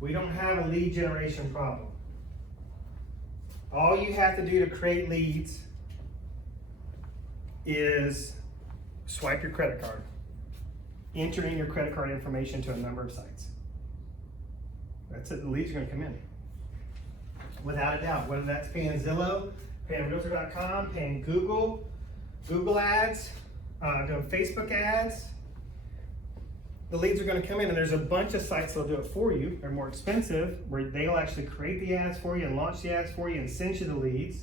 We don't have a lead generation problem. All you have to do to create leads is swipe your credit card, enter in your credit card information to a number of sites. That's it, the leads are gonna come in. Without a doubt, whether that's paying Zillow, paying Realtor.com, paying Google ads, doing Facebook ads, the leads are gonna come in, and there's a bunch of sites that'll do it for you. They're more expensive, where they'll actually create the ads for you and launch the ads for you and send you the leads.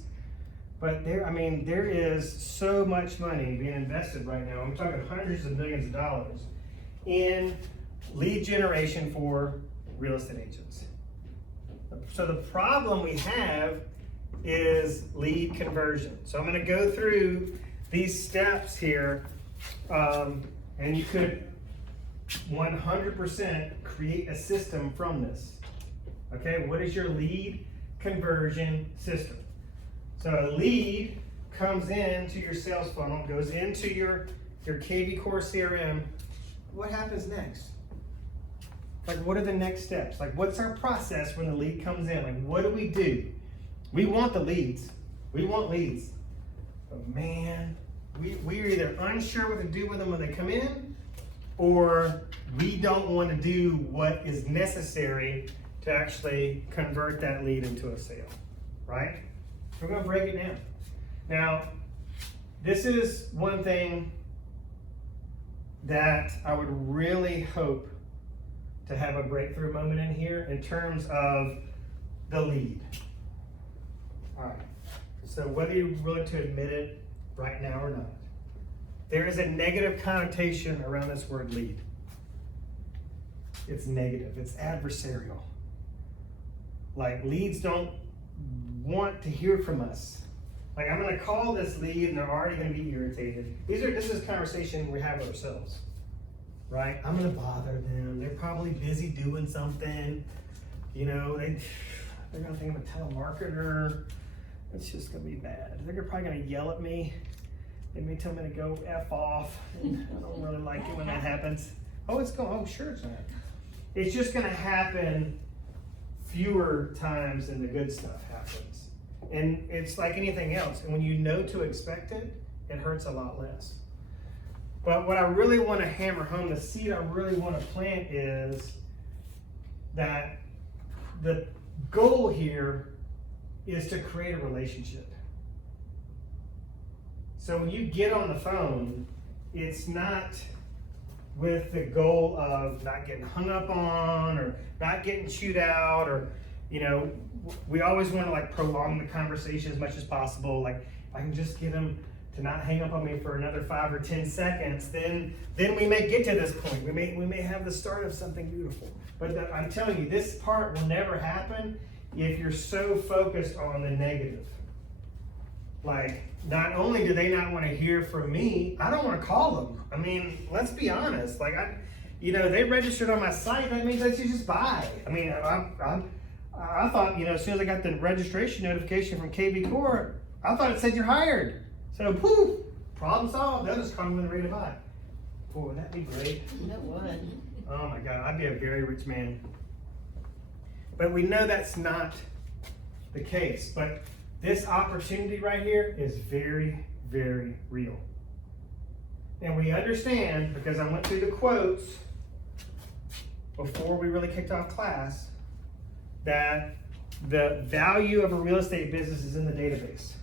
But there is so much money being invested right now. I'm talking hundreds of millions of dollars in lead generation for real estate agents. So the problem we have is lead conversion. So I'm gonna go through these steps here, and you could 100% create a system from this. Okay, what is your lead conversion system? So a lead comes into your sales funnel, goes into your KV Core CRM. What happens next? Like, what are the next steps? Like, what's our process when the lead comes in? Like, what do? We want the leads. We want leads. But man, we're either unsure what to do with them when they come in, or we don't want to do what is necessary to actually convert that lead into a sale, right? We're going to break it down. Now, this is one thing that I would really hope to have a breakthrough moment in here in terms of the lead. All right, so whether you're willing to admit it right now or not, there is a negative connotation around this word lead. It's negative, it's adversarial. Like, leads don't want to hear from us. Like, I'm gonna call this lead and they're already gonna be irritated. This is a conversation we have with ourselves, right? I'm gonna bother them. They're probably busy doing something. You know, they're gonna think I'm a telemarketer. It's just gonna be bad. They're probably gonna yell at me. They may tell me to go F off. And I don't really like it when that happens. Oh, sure it's not. It's just gonna happen fewer times than the good stuff happens. And it's like anything else. And when you know to expect it, it hurts a lot less. But what I really want to hammer home, the seed I really want to plant, is that the goal here is to create a relationship. So when you get on the phone, it's not with the goal of not getting hung up on or not getting chewed out, or, you know, we always want to like prolong the conversation as much as possible. Like, if I can just get them to not hang up on me for another 5 or 10 seconds, then we may get to this point. We may have the start of something beautiful. But I'm telling you, this part will never happen if you're so focused on the negative. Like, not only do they not want to hear from me, I don't want to call them. I mean, let's be honest. Like, they registered on my site. That means that you just buy. I mean, I thought, as soon as I got the registration notification from KV Core, I thought it said you're hired. So, poof, problem solved. They'll just come when they're ready to buy. Boy, wouldn't that be great? That would. Oh my God, I'd be a very rich man. But we know that's not the case. But this opportunity right here is very, very real. And we understand, because I went through the quotes before we really kicked off class, that the value of a real estate business is in the database.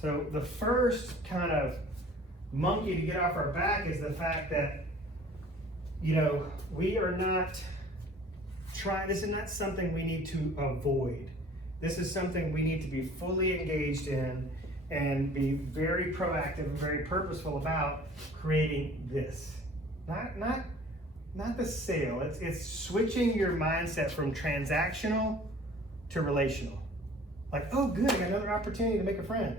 So the first kind of monkey to get off our back is the fact that, we are not this is not something we need to avoid. This is something we need to be fully engaged in and be very proactive and very purposeful about creating this. Not the sale. It's switching your mindset from transactional to relational. Like, oh good, I got another opportunity to make a friend.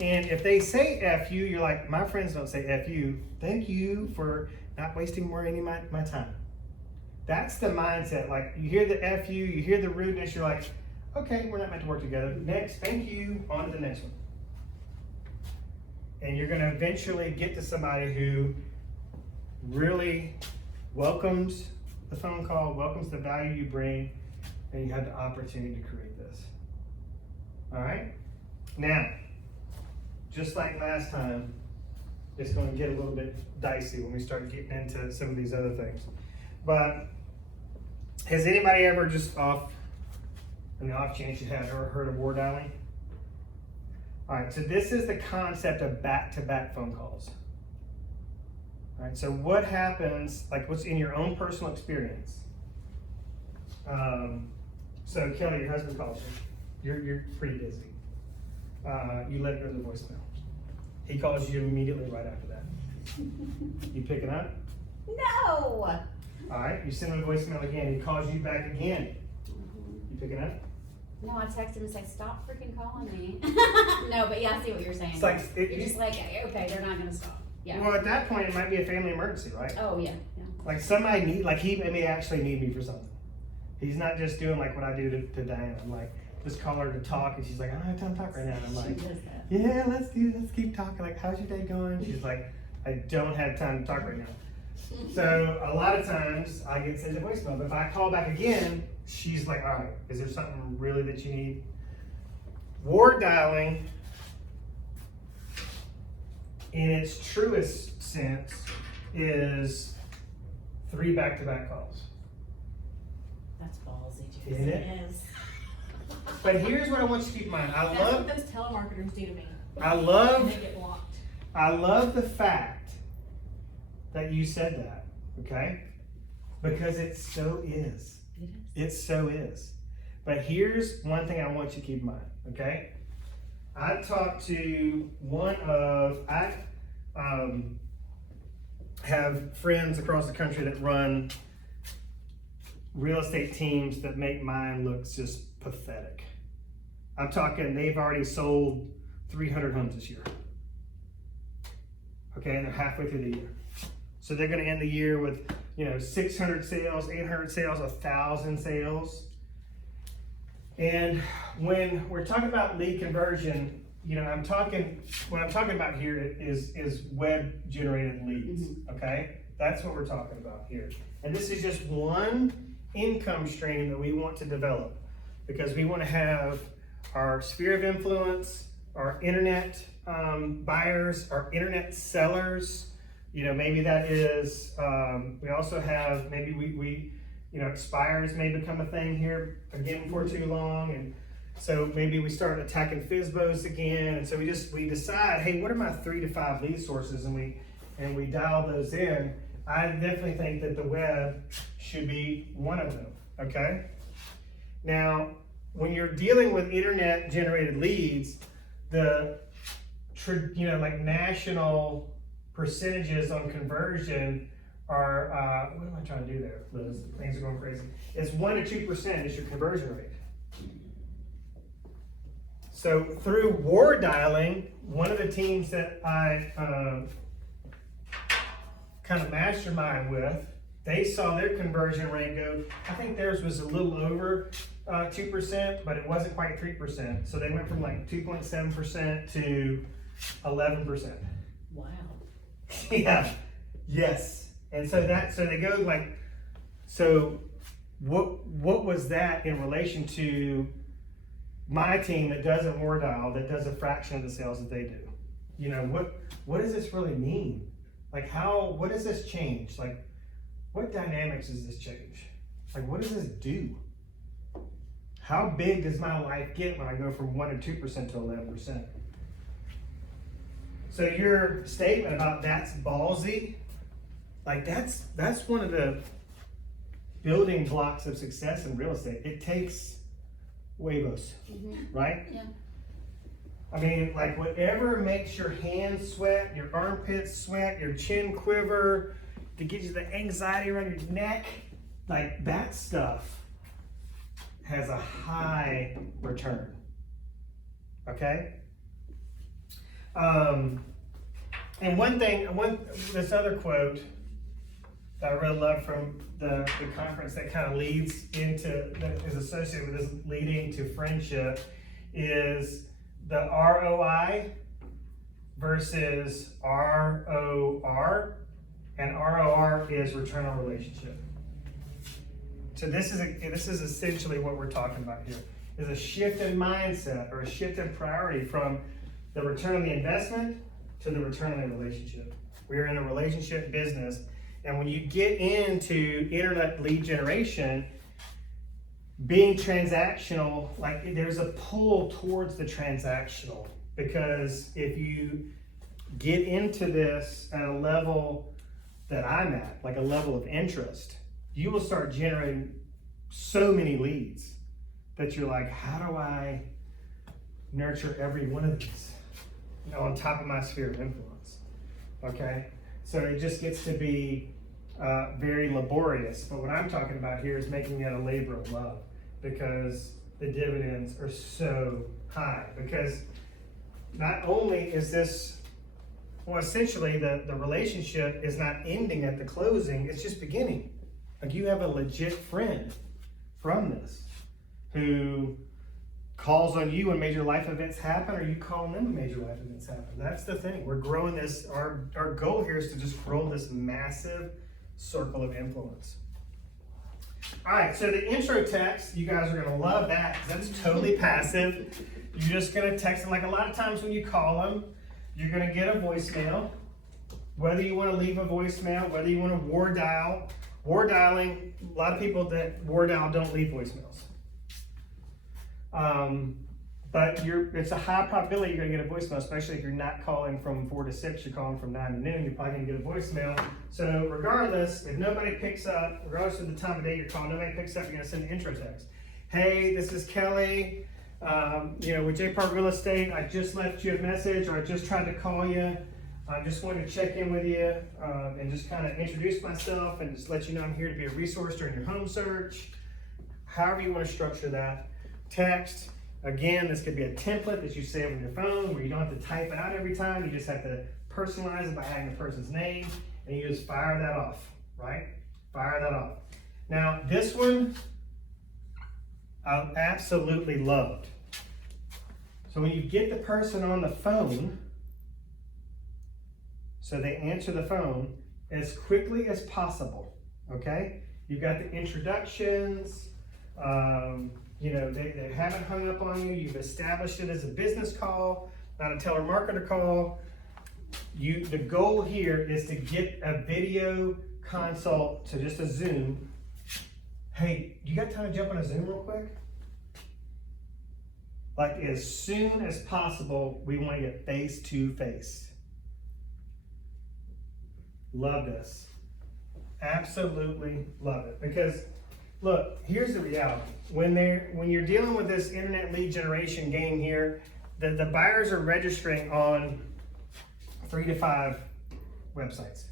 And if they say F you, you're like, my friends don't say F you. Thank you for not wasting more any of my time. That's the mindset. Like, you hear the F you hear the rudeness, you're like, okay, we're not meant to work together. Next, thank you, on to the next one. And you're gonna eventually get to somebody who really welcomes the phone call, welcomes the value you bring, and you have the opportunity to create this. All right? Now, just like last time, it's going to get a little bit dicey when we start getting into some of these other things. But has anybody ever just in the off chance you had ever heard of war dialing? All right, so this is the concept of back-to-back phone calls. All right, so what happens, like what's in your own personal experience? So Kelly, your husband calls you. You're pretty busy. You let it go to the voicemail. He calls you immediately right after that. You picking up? No. All right, you send him a voicemail again. He calls you back again. You picking up? No, I text him and say, stop freaking calling me. No, but yeah, I see what you're saying. It's like you're just like, okay, they're not gonna stop. Yeah. Well, at that point, it might be a family emergency, right? Oh yeah, yeah. Like somebody he may actually need me for something. He's not just doing like what I do to Diana. I'm like, just call her to talk, and she's like, I don't have time to talk right now. And I'm like, yeah, let's keep talking. Like, how's your day going? She's like, I don't have time to talk right now. So a lot of times I get sent a voicemail, but if I call back again, she's like, all right, is there something really that you need? War dialing, in its truest sense, is 3 back-to-back calls. That's ballsy, Isn't it? It is. But here's what I want you to keep in mind. That's what those telemarketers do to me. I love They get blocked. I love the fact that you said that, okay? Because it so is. It so is. But here's one thing I want you to keep in mind, okay? I talked to I have friends across the country that run real estate teams that make mine look just pathetic. I'm talking, they've already sold 300 homes this year. Okay, and they're halfway through the year. So they're gonna end the year with, 600 sales, 800 sales, 1,000 sales. And when we're talking about lead conversion, what I'm talking about here is web generated leads, okay? That's what we're talking about here. And this is just one income stream that we want to develop, because we want to have our sphere of influence, our internet buyers, our internet sellers. Maybe that is, we also have, maybe we expires may become a thing here again before too long. And so maybe we start attacking FSBOs again. And so we decide, hey, what are my 3 to 5 lead sources? And we dial those in. I definitely think that the web should be one of them, okay? Now, when you're dealing with internet generated leads, like national percentages on conversion are, what am I trying to do there, Liz? Things are going crazy. It's 1 to 2% is your conversion rate. So through war dialing, one of the teams that I kind of mastermind with, they saw their conversion rate go, I think theirs was a little over 2%, but it wasn't quite 3%. So they went from like 2.7% to 11%. Wow. Yeah. Yes. And so they go like, so what was that in relation to my team that doesn't war dial, that does a fraction of the sales that they do? What does this really mean? Like what does this change? Like what dynamics does this change? Like what does this do? How big does my life get when I go from 1 or 2% to 11%? So your statement about that's ballsy, like that's one of the building blocks of success in real estate. It takes huevos, right? Yeah. I mean, like whatever makes your hands sweat, your armpits sweat, your chin quiver, to get you the anxiety around your neck, like that stuff has a high return, okay? And this other quote that I really love from the conference that kind of leads into, that is associated with this leading to friendship, is the ROI versus ROR, and ROR is return on relationship. So this is essentially what we're talking about here, is a shift in mindset or a shift in priority from the return on the investment to the return on the relationship. We're in a relationship business, and when you get into internet lead generation, being transactional, like there's a pull towards the transactional, because if you get into this at a level that I'm at, like a level of interest, you will start generating so many leads that you're like, how do I nurture every one of these on top of my sphere of influence? Okay, so it just gets to be very laborious. But what I'm talking about here is making it a labor of love, because the dividends are so high. Because not only is this, well, essentially the relationship is not ending at the closing, it's just beginning. Like, you have a legit friend from this who calls on you when major life events happen, or you call them when major life events happen. That's the thing. We're growing this. Our goal here is to just grow this massive circle of influence. All right, so the intro text, you guys are going to love that, because that's totally passive. You're just going to text them. Like, a lot of times when you call them, you're going to get a voicemail. Whether you want to leave a voicemail, whether you want to war dial. War dialing, a lot of people that war dial don't leave voicemails. But it's a high probability you're going to get a voicemail, especially if you're not calling from 4 to 6, you're calling from 9 to noon, you're probably going to get a voicemail. So regardless, if nobody picks up, regardless of the time of day you're calling, nobody picks up, you're going to send an intro text. Hey, this is Kelly, with J Park Real Estate. I just left you a message, or I just tried to call you. I just wanted to check in with you and just kind of introduce myself and just let you know I'm here to be a resource during your home search. However you want to structure that. Text. Again, this could be a template that you save on your phone where you don't have to type it out every time. You just have to personalize it by adding the person's name, and you just fire that off, right? Fire that off. Now, this one I absolutely loved. So when you get the person on the phone, so they answer the phone as quickly as possible, okay? You've got the introductions, they haven't hung up on you. You've established it as a business call, not a telemarketer call. The goal here is to get a video consult, so just a Zoom. Hey, you got time to jump on a Zoom real quick? Like, as soon as possible, we want to get face to face. Love this. Absolutely love it. Because look, here's the reality. When you're dealing with this internet lead generation game here, the buyers are registering on 3 to 5 websites.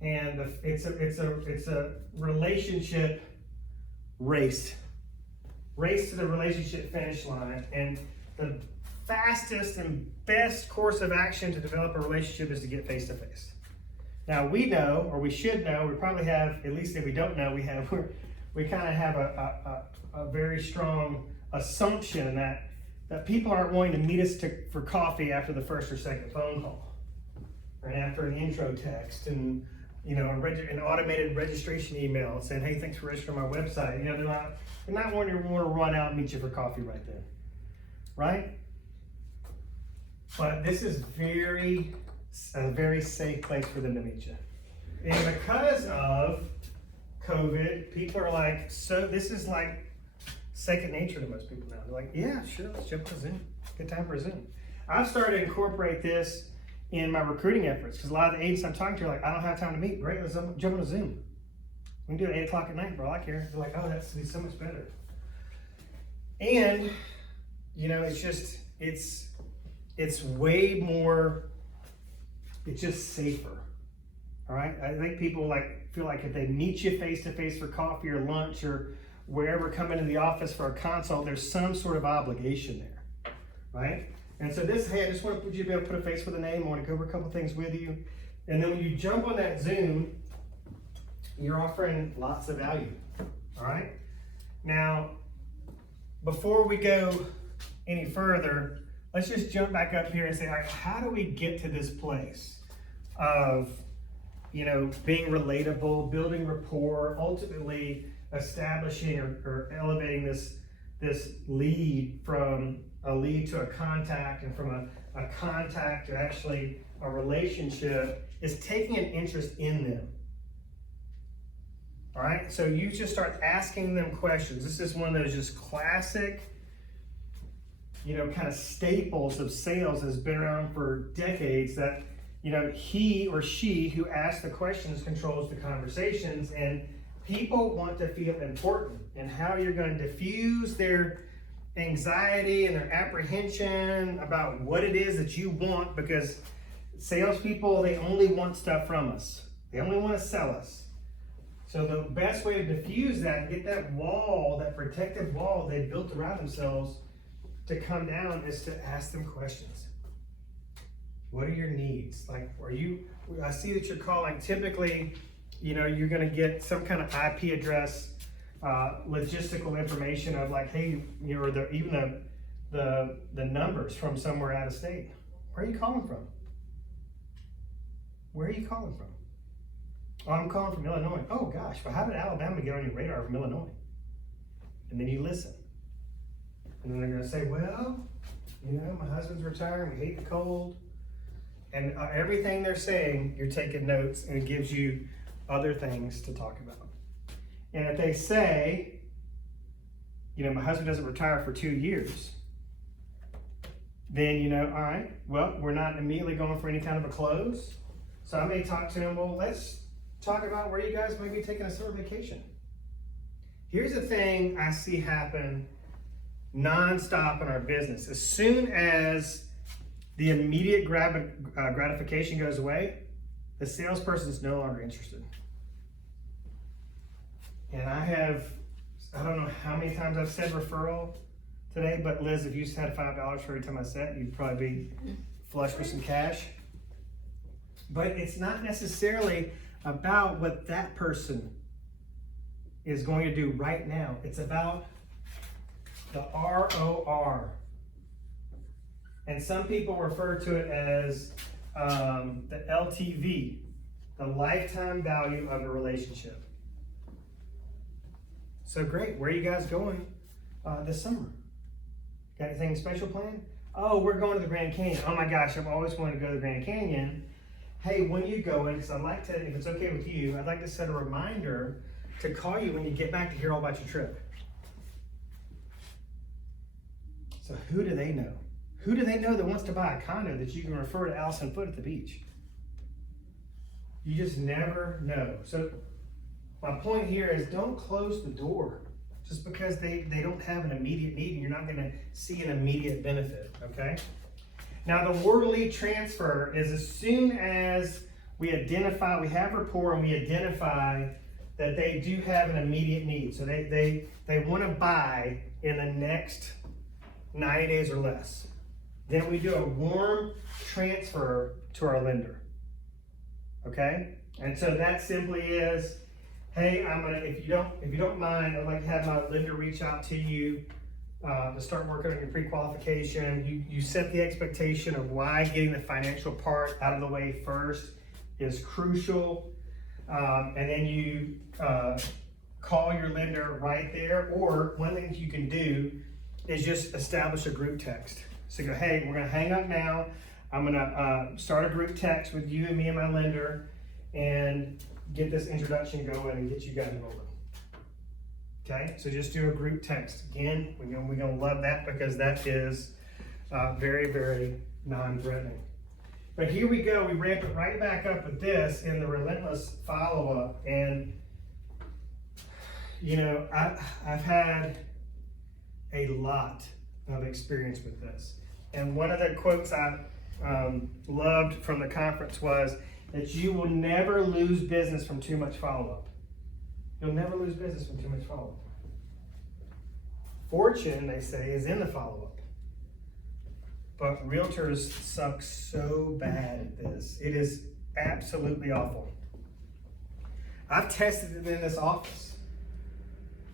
And it's a relationship race to the relationship finish line. And the fastest and best course of action to develop a relationship is to get face to face. Now, we know, or we should know, we probably have, at least if we don't know, we kind of have a very strong assumption that people aren't willing to meet us for coffee after the first or second phone call, and after an intro text, and an automated registration email saying, hey, thanks for registering my website. They're not wanting to run out and meet you for coffee right then, right? But this is a very safe place for them to meet you. And because of COVID, people are like, so this is like second nature to most people now. They're like, yeah, sure, let's jump on a Zoom. Good time for a Zoom. I've started to incorporate this in my recruiting efforts, because a lot of the agents I'm talking to are like, I don't have time to meet. Great, let's jump on a Zoom. We can do it 8 o'clock at night, for all I care. They're like, oh, that's so much better. And, it's way more, it's just safer. All right. I think people feel like if they meet you face to face for coffee or lunch or wherever, come into the office for a consult, there's some sort of obligation there, right? And so hey, I just want you to be able to put a face with a name. I want to go over a couple things with you. And then when you jump on that Zoom, you're offering lots of value. All right. Now, before we go any further, let's just jump back up here and say, all right, how do we get to this place of being relatable, building rapport, ultimately establishing or elevating this lead from a lead to a contact, and from a contact to actually a relationship, is taking an interest in them. All right, so you just start asking them questions. This is one of those just classic, kind of staples of sales that's been around for decades, that, he or she who asks the questions controls the conversations, and people want to feel important. And how you're going to diffuse their anxiety and their apprehension about what it is that you want, because salespeople, they only want stuff from us. They only want to sell us. So the best way to diffuse that and get that wall, that protective wall they built around themselves, to come down, is to ask them questions. What are your needs? Like, I see that you're calling, typically, you're going to get some kind of IP address, logistical information of like, hey, or even the numbers from somewhere out of state. Where are you calling from? Where are you calling from? Oh, I'm calling from Illinois. Oh gosh, but how did Alabama get on your radar from Illinois? And then you listen. And then they're going to say, well, my husband's retiring, we hate the cold. And everything they're saying, you're taking notes, and it gives you other things to talk about. And if they say, my husband doesn't retire for 2 years, then, all right, well, we're not immediately going for any kind of a close. So I may talk to him, well, let's talk about where you guys might be taking a summer vacation. Here's the thing I see happen nonstop in our business. As soon as the immediate gratification goes away, the salesperson is no longer interested. And I don't know how many times I've said referral today, but Liz, if you just had $5 for every time I said it, you'd probably be flush with some cash. But it's not necessarily about what that person is going to do right now. It's about the ROR. And some people refer to it as the LTV, the lifetime value of a relationship. So great, where are you guys going this summer? Got anything special planned? Oh, we're going to the Grand Canyon. Oh my gosh, I've always wanted to go to the Grand Canyon. Hey, when are you going? Because I'd like to, if it's okay with you, I'd like to set a reminder to call you when you get back to hear all about your trip. So who do they know? Who do they know that wants to buy a condo that you can refer to Allison Foote at the beach? You just never know. So my point here is, don't close the door just because they don't have an immediate need and you're not going to see an immediate benefit, okay? Now the word lead transfer is as soon as we have rapport and we identify that they do have an immediate need. So they want to buy in the next 90 days or less. Then we do a warm transfer to our lender, okay? And so that simply is, hey, if you don't mind, I'd like to have my lender reach out to you to start working on your pre-qualification. You set the expectation of why getting the financial part out of the way first is crucial. And then you call your lender right there, or one thing you can do is just establish a group text. So go, hey, we're gonna hang up now. I'm gonna start a group text with you and me and my lender and get this introduction going and get you guys rolling. Okay, so just do a group text. Again, we're gonna love that because that is very, very non-threatening. But here we go, we ramp it right back up with this in the Relentless Follow Up. And I've had a lot of experience with this. And one of the quotes I loved from the conference was that you will never lose business from too much follow-up. You'll never lose business from too much follow-up. Fortune, they say, is in the follow-up. But realtors suck so bad at this. It is absolutely awful. I've tested it in this office.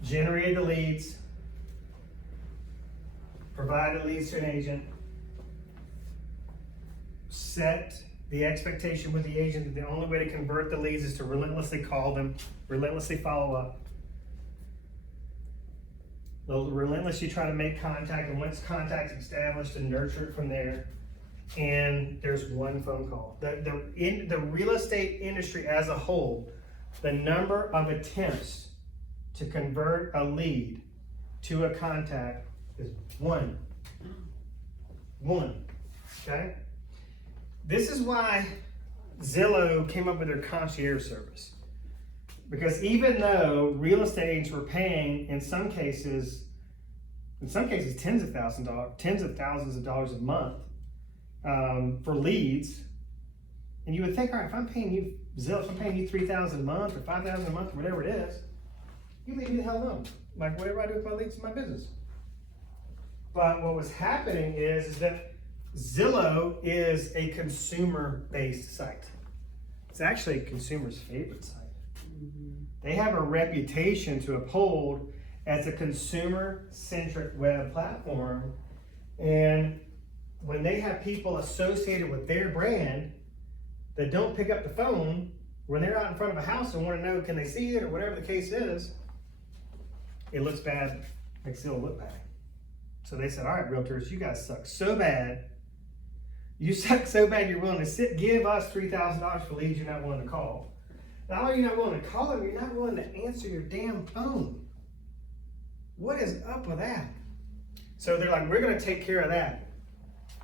Generated the leads, provided leads to an agent, set the expectation with the agent that the only way to convert the leads is to relentlessly call them, relentlessly follow up. Relentlessly try to make contact, and once contact's established, and nurture it from there. And there's one phone call. In the real estate industry as a whole, the number of attempts to convert a lead to a contact is one. Okay? This is why Zillow came up with their concierge service. Because even though real estate agents were paying, in some cases tens of thousands of dollars a month for leads, and you would think, all right, if I'm paying you Zillow, if I'm paying you $3,000 a month or $5,000 a month or whatever it is, you leave me the hell alone. Like, whatever I do with my leads is my business. But what was happening is that Zillow is a consumer-based site. It's actually a consumer's favorite site. They have a reputation to uphold as a consumer-centric web platform. And when they have people associated with their brand that don't pick up the phone when they're out in front of a house and want to know, can they see it or whatever the case is, it looks bad, makes Zillow look bad. So they said, all right, realtors, you guys suck so bad. You suck so bad you're willing to give us $3,000 for leads you're not willing to call. Not only are you not willing to call them, you're not willing to answer your damn phone. What is up with that? So they're like, we're going to take care of that.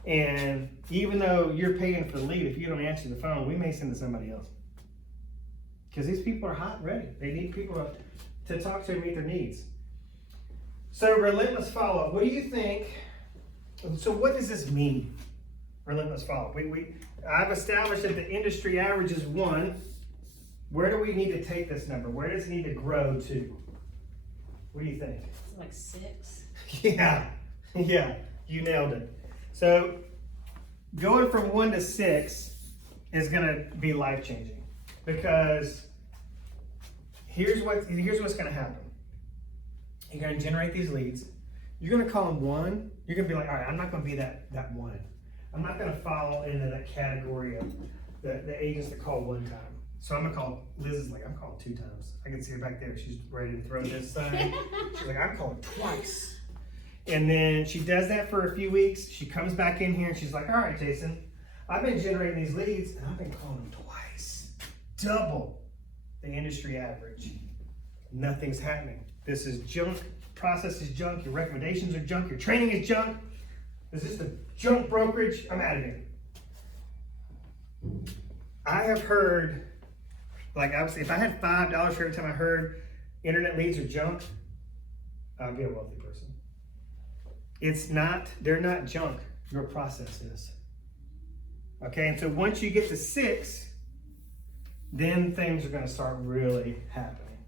And even though you're paying for the lead, if you don't answer the phone, we may send to somebody else. Because these people are hot and ready. They need people to talk to and meet their needs. So relentless follow-up. What do you think? So what does this mean? Relentless follow-up. I've established that the industry average is 1. Where do we need to take this number? Where does it need to grow to? What do you think? It's like 6. Yeah, you nailed it. So going from 1 to 6 is going to be life-changing, because here's what's going to happen. You're going to generate these leads. You're going to call them 1. You're going to be like, all right, I'm not going to be that 1. I'm not going to fall into that category of the agents that call 1 time. So I'm going to call, Liz is like, I'm calling 2 times. I can see her back there. She's ready to throw this thing. She's like, I'm calling twice. And then she does that for a few weeks. She comes back in here and she's like, all right, Jason, I've been generating these leads and I've been calling them twice. Double the industry average. Nothing's happening. This is junk. Process is junk. Your recommendations are junk. Your training is junk. This is the junk brokerage. I'm out of here. I have heard, like, obviously, if I had $5 for every time I heard internet leads are junk, I'd be a wealthy person. They're not junk. Your process is. Okay, and so once you get to 6, then things are going to start really happening.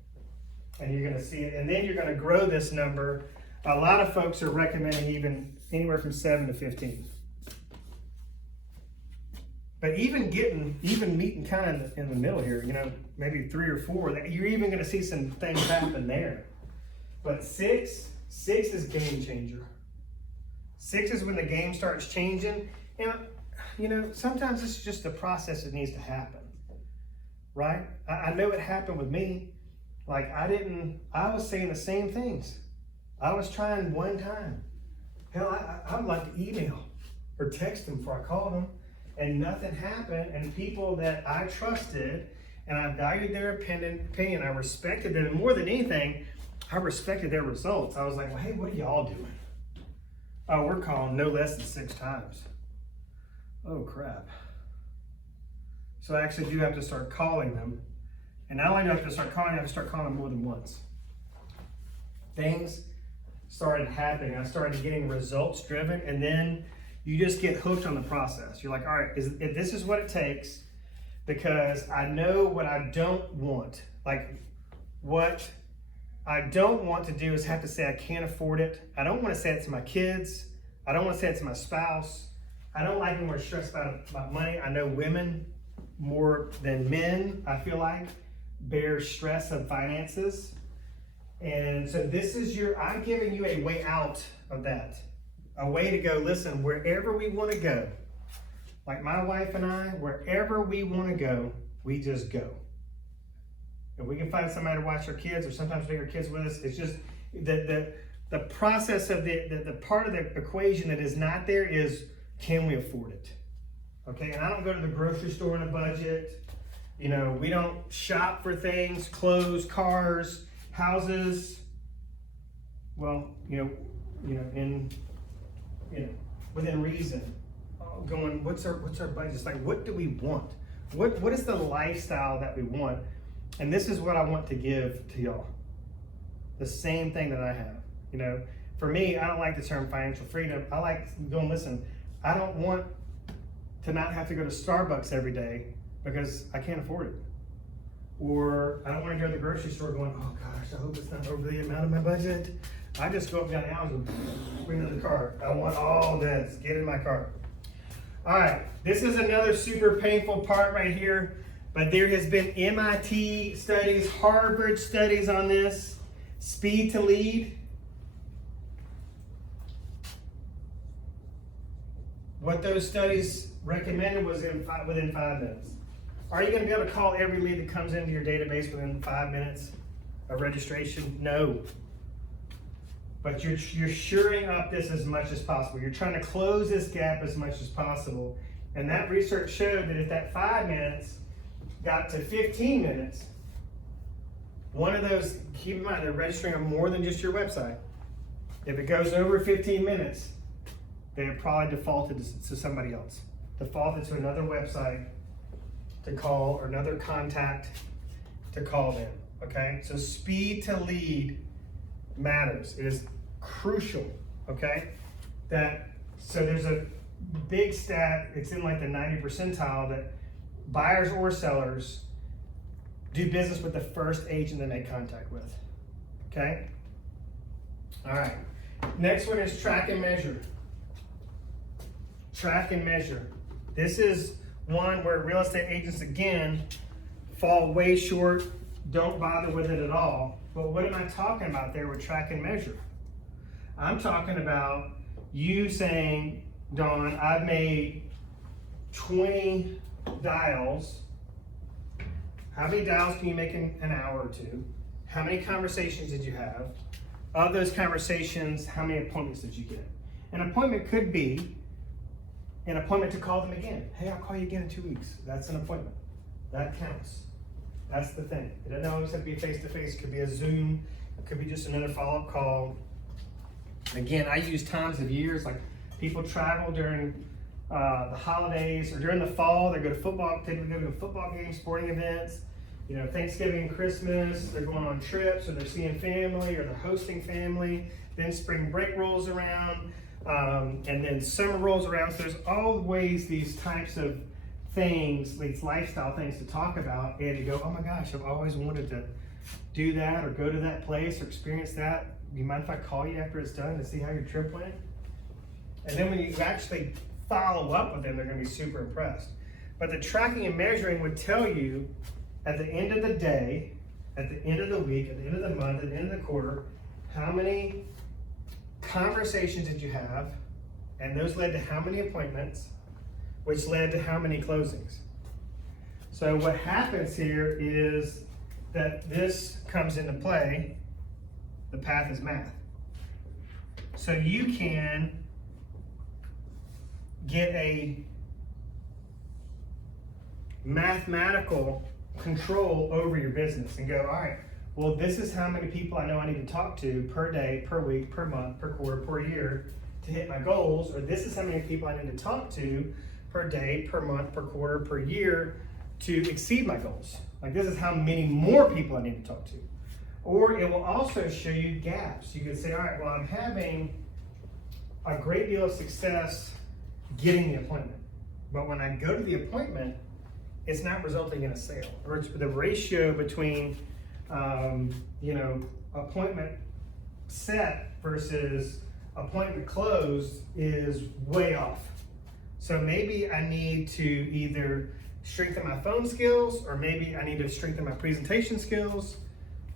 And you're going to see it, and then you're going to grow this number. A lot of folks are recommending even anywhere from 7 to 15. But even meeting kind of in the middle here, maybe 3 or 4, you're even going to see some things happen there. But 6 is game changer. 6 is when the game starts changing. And, sometimes it's just a process that needs to happen, right? I know it happened with me. Like, I was saying the same things. I was trying 1 time. Hell, I would like to email or text them before I called them, and nothing happened. And people that I trusted and I valued their opinion, I respected them. And more than anything, I respected their results. I was like, well, hey, what are y'all doing? Oh, we're calling no less than 6 times. Oh, crap. So I actually do have to start calling them. And not only do I have to start calling, I have to start calling them more than once. Things started happening. I started getting results driven, and then you just get hooked on the process. You're like, all right, if this is what it takes, because I know what I don't want. Like, what I don't want to do is have to say I can't afford it. I don't want to say it to my kids. I don't want to say it to my spouse. I don't like when we're stressed about money. I know women more than men, I feel like, bear stress of finances. And so I'm giving you a way out of that. A way to go, listen, wherever we want to go, Like my wife and I, wherever we want to go, we just go. If we can find somebody to watch our kids, or sometimes bring our kids with us, it's just the process of the part of the equation that is not there is, can we afford it? Okay, and I don't go to the grocery store on a budget. You know, we don't shop for things, clothes, cars, houses. Well, within reason. Going, what's our budget? It's like, what do we want? What is the lifestyle that we want? And this is what I want to give to y'all. The same thing that I have. You know, for me, I don't like the term financial freedom. I like going, listen, I don't want to not have to go to Starbucks every day because I can't afford it. Or I don't want to go to the grocery store going, oh gosh, I hope it's not over the amount of my budget. I just go up down the aisle and bring another car. I want all this. Get in my car. All right, this is another super painful part right here, but there has been MIT studies, Harvard studies on this. Speed to lead. What those studies recommended was within 5 minutes. Are you going to be able to call every lead that comes into your database within 5 minutes of registration? No. But you're shoring up this as much as possible. You're trying to close this gap as much as possible. And that research showed that if that 5 minutes got to 15 minutes, one of those, keep in mind, they're registering on more than just your website. If it goes over 15 minutes, they have probably defaulted to somebody else. Defaulted to another website to call, or another contact to call them, okay? So speed to lead matters. It is crucial, okay? So there's a big stat, it's in like the 90 percentile, that buyers or sellers do business with the first agent they make contact with, okay? All right, next one is track and measure. Track and measure. This is one where real estate agents, again, fall way short, don't bother with it at all. But what am I talking about there with track and measure? I'm talking about you saying, Dawn, I've made 20 dials. How many dials can you make in an hour or two? How many conversations did you have? Of those conversations, how many appointments did you get? An appointment could be an appointment to call them again. Hey, I'll call you again in 2 weeks. That's an appointment. That counts. That's the thing. It doesn't always have to be face-to-face. It could be a Zoom. It could be just another follow-up call. Again, I use times of years, like people travel during the holidays or during the fall. They go to football, typically go to a football game, sporting events. You know, Thanksgiving and Christmas, they're going on trips, or they're seeing family, or they're hosting family. Then spring break rolls around, and then summer rolls around. So there's always these types of things, these lifestyle things to talk about, and you go, oh my gosh, I've always wanted to do that, or go to that place, or experience that. Do you mind if I call you after it's done to see how your trip went? And then when you actually follow up with them, they're going to be super impressed. But the tracking and measuring would tell you at the end of the day, at the end of the week, at the end of the month, at the end of the quarter, how many conversations did you have, and those led to how many appointments, which led to how many closings. So what happens here is that this comes into play. The path is math. So you can get a mathematical control over your business and go, all right, well, this is how many people I know I need to talk to per day, per week, per month, per quarter, per year to hit my goals, or this is how many people I need to talk to per day, per month, per quarter, per year to exceed my goals. Like, this is how many more people I need to talk to. Or it will also show you gaps. You can say, all right, well, I'm having a great deal of success getting the appointment, but when I go to the appointment, it's not resulting in a sale, or it's the ratio between appointment set versus appointment closed is way off. So maybe I need to either strengthen my phone skills, or maybe I need to strengthen my presentation skills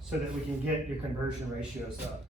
so that we can get your conversion ratios up.